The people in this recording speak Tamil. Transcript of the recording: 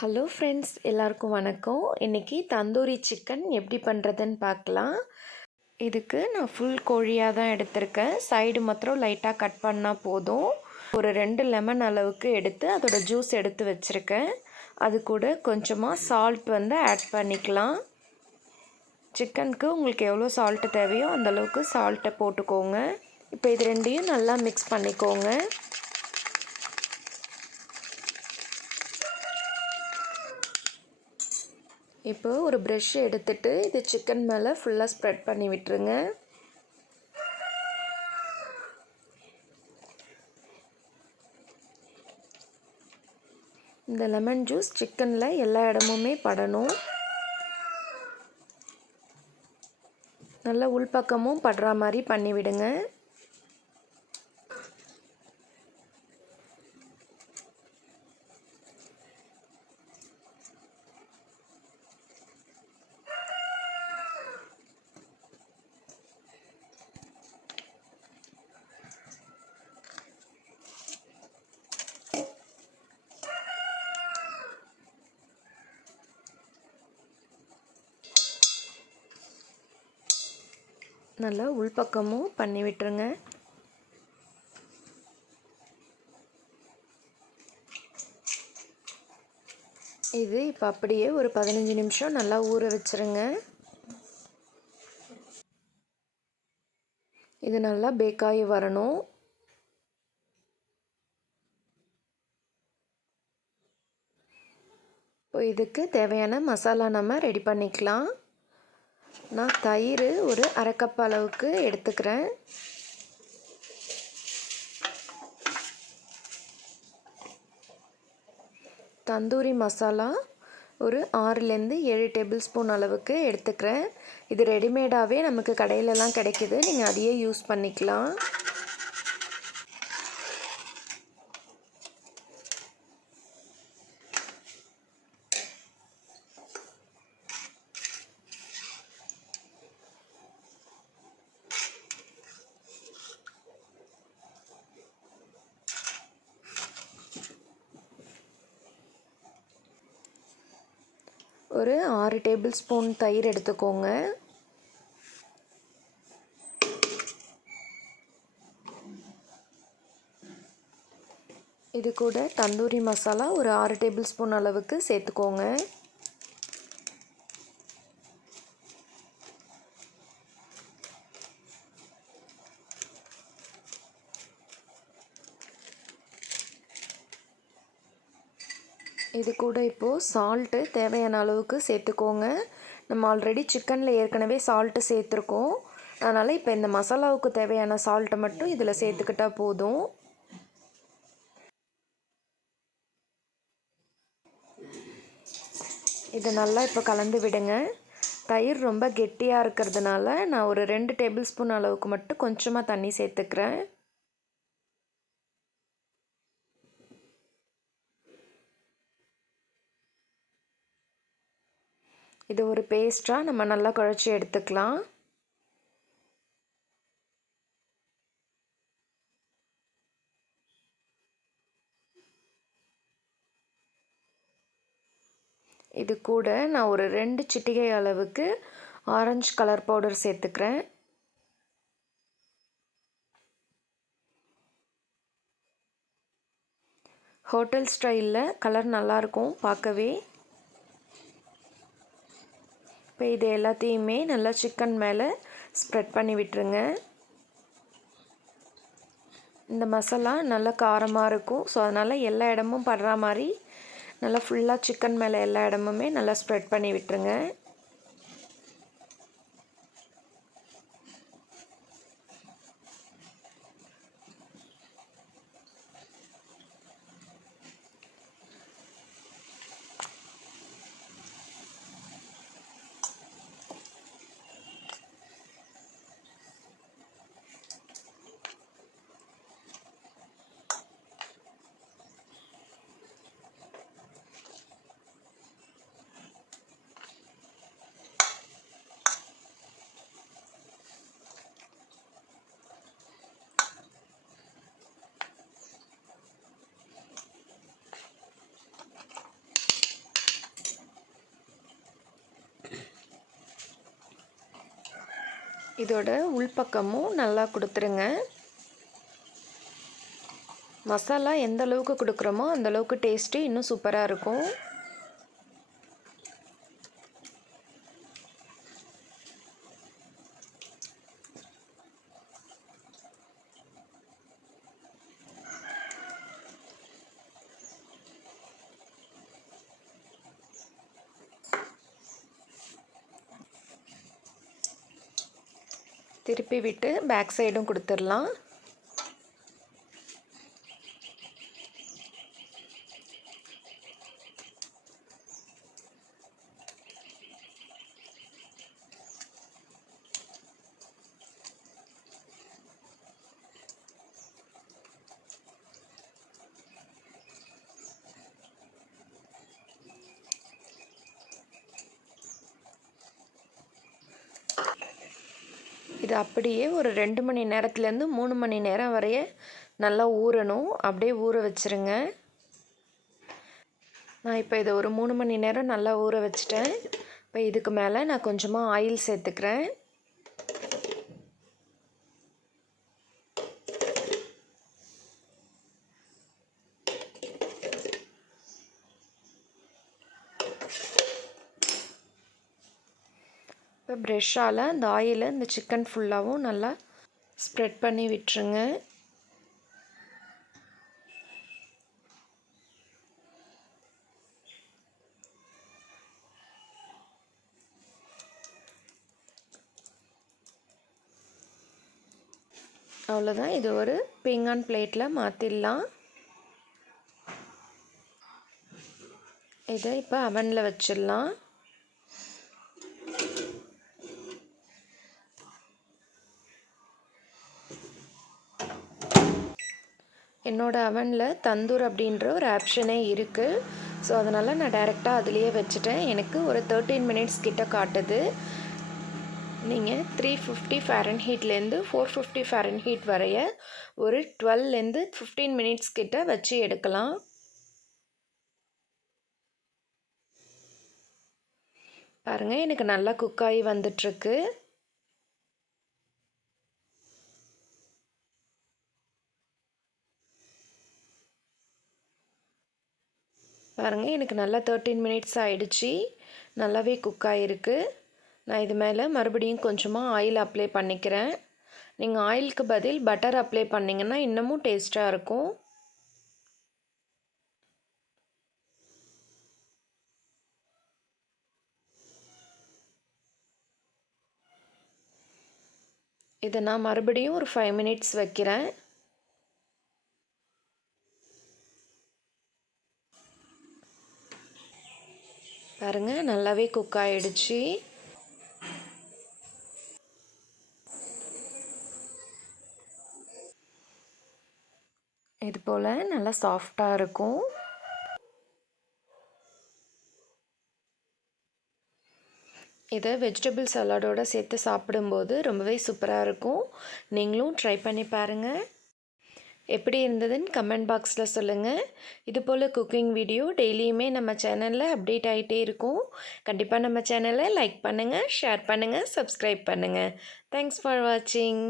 ஹலோ ஃப்ரெண்ட்ஸ், எல்லாருக்கும் வணக்கம். இன்றைக்கி தந்தூரி சிக்கன் எப்படி பண்ணுறதுன்னு பார்க்கலாம். இதுக்கு நான் ஃபுல் கோழியாக தான் எடுத்திருக்கேன். சைடு மாத்திரம் லைட்டாக கட் பண்ணால் போதும். ஒரு 2 லெமன் அளவுக்கு எடுத்து அதோட ஜூஸ் எடுத்து வச்சுருக்கேன். அது கூட கொஞ்சமாக சால்ட் ஆட் பண்ணிக்கலாம். சிக்கனுக்கு உங்களுக்கு எவ்வளோ சால்ட்டு தேவையோ அந்தளவுக்கு சால்ட்டை போட்டுக்கோங்க. இப்போ இது ரெண்டையும் நல்லா மிக்ஸ் பண்ணிக்கோங்க. இப்போ ஒரு ப்ரஷ் எடுத்துட்டு இது சிக்கன் மேலே ஃபுல்லாக ஸ்ப்ரெட் பண்ணி விட்டுருங்க. இந்த லெமன் ஜூஸ் சிக்கனில் எல்லா இடமுமே படணும். நல்லா உள்பக்கமும் படுற மாதிரி பண்ணி விடுங்க. நல்லா உள்பக்கமும் பண்ணி விட்டுருங்க. இது இப்போ அப்படியே ஒரு 15 நிமிஷம் நல்லா ஊற வச்சுருங்க. இது நல்லா பேக்காகி வரணும். இப்போ இதுக்கு தேவையான மசாலா நம்ம ரெடி பண்ணிக்கலாம். நான் தயிர் ஒரு 1/2 கப் அளவுக்கு எடுத்துக்கிறேன். தந்தூரி மசாலா ஒரு 6லேருந்து 7 டேபிள் ஸ்பூன் அளவுக்கு எடுத்துக்கிறேன். இது ரெடிமேடாகவே நமக்கு கடையிலலாம் கிடைக்கிது. நீங்கள் அதையே யூஸ் பண்ணிக்கலாம். ஒரு 6 டேபிள் ஸ்பூன் தயிர் எடுத்துக்கோங்க. இது கூட தந்தூரி மசாலா ஒரு 6 டேபிள் ஸ்பூன் அளவுக்கு சேர்த்துக்கோங்க. இது கூட இப்போது சால்ட்டு தேவையான அளவுக்கு சேர்த்துக்கோங்க. நம்ம ஆல்ரெடி சிக்கனில் ஏற்கனவே சால்ட்டு சேர்த்துருக்கோம். அதனால் இப்போ இந்த மசாலாவுக்கு தேவையான சால்ட்டை மட்டும் இதில் சேர்த்துக்கிட்டால் போதும். இது நல்லா இப்போ கலந்து விடுங்க. தயிர் ரொம்ப கெட்டியாக இருக்கிறதுனால நான் ஒரு 2 டேபிள் ஸ்பூன் அளவுக்கு மட்டும் கொஞ்சமாக தண்ணி சேர்த்துக்கிறேன். இது ஒரு பேஸ்ட்டாக நம்ம நல்லா குழச்சி எடுத்துக்கலாம். இது கூட நான் ஒரு 2 சிட்டிகை அளவுக்கு ஆரஞ்சு கலர் பவுடர் சேர்த்துக்கிறேன். ஹோட்டல் ஸ்டைலில் கலர் நல்லாயிருக்கும் பார்க்கவே. இப்போ இது எல்லாத்தையுமே நல்லா சிக்கன் மேலே ஸ்ப்ரெட் பண்ணி விட்டுருங்க. இந்த மசாலா நல்லா காரமாக இருக்கும். ஸோ அதனால் எல்லா இடமும் படுற மாதிரி நல்லா ஃபுல்லாக சிக்கன் மேலே எல்லா இடமுமே நல்லா ஸ்ப்ரெட் பண்ணி விட்டுருங்க. இதோட உள்பக்கமும் நல்லா கொடுத்துருங்க. மசாலா எந்த அளவுக்கு கொடுக்குறோமோ அந்தளவுக்கு டேஸ்ட்டு இன்னும் சூப்பராக இருக்கும். திருப்பி விட்டு பேக் சைடும் கொடுத்துடலாம். இது அப்படியே ஒரு 2 மணி நேரத்துலேருந்து 3 மணி நேரம் வரைய நல்லா ஊறணும். அப்படியே ஊற வச்சுருங்க. நான் இப்போ இதை ஒரு 3 மணி நேரம் நல்லா ஊற வச்சுட்டேன். இப்போ இதுக்கு மேலே நான் கொஞ்சமாக ஆயில் சேர்த்துக்கிறேன். இப்போ ப்ரெஷ்ஷால் அந்த ஆயிலை இந்த சிக்கன் ஃபுல்லாகவும் நல்லா ஸ்ப்ரெட் பண்ணி விட்டுருங்க. அவ்வளோதான். இது ஒரு பீங்கான் பிளேட்டில் மாற்றிடலாம். இதை இப்போ அவனில் வச்சிடலாம். என்னோடய அவனில் தந்தூர் அப்படின்ற ஒரு ஆப்ஷனே இருக்குது. ஸோ அதனால் நான் டைரெக்டாக அதுலேயே வச்சுட்டேன். எனக்கு ஒரு 13 மினிட்ஸ் கிட்ட காட்டுது. நீங்கள் 350 ஃபாரன்ஹீட்லேருந்து 450 ஃபாரன்ஹீட் வரைய ஒரு 12லேருந்து 15 மினிட்ஸ் கிட்ட வச்சு எடுக்கலாம். பாருங்கள், எனக்கு நல்லா குக்காகி வந்துட்டுருக்கு. பாருங்கள், எனக்கு நல்லா 13 மினிட்ஸ் ஆகிடுச்சி. நல்லாவே குக் ஆகிருக்கு. நான் இது மேலே மறுபடியும் கொஞ்சமாக ஆயில் அப்ளை பண்ணிக்கிறேன். நீங்கள் ஆயிலுக்கு பதில் பட்டர் அப்ளை பண்ணிங்கன்னா இன்னமும் டேஸ்ட்டாக இருக்கும். இதை நான் மறுபடியும் ஒரு 5 மினிட்ஸ் வைக்கிறேன். பாருங்கள், நல்லாவே குக் ஆகிடுச்சு. இது போல் நல்லா சாஃப்டாக இருக்கும். இதை வெஜிடபிள் சலாடோடு சேர்த்து சாப்பிடும்போது ரொம்பவே சூப்பராக இருக்கும். நீங்களும் ட்ரை பண்ணி பாருங்கள். எப்படி இருந்ததுன்னு கமெண்ட் பாக்ஸில் சொல்லுங்கள். இது போல் குக்கிங் வீடியோ டெய்லியுமே நம்ம சேனலில் அப்டேட் ஆகிட்டே இருக்கும். கண்டிப்பாக நம்ம சேனலை லைக் பண்ணுங்கள், ஷேர் பண்ணுங்கள், சப்ஸ்கிரைப் பண்ணுங்கள். தேங்க்ஸ் ஃபார் வாட்சிங்.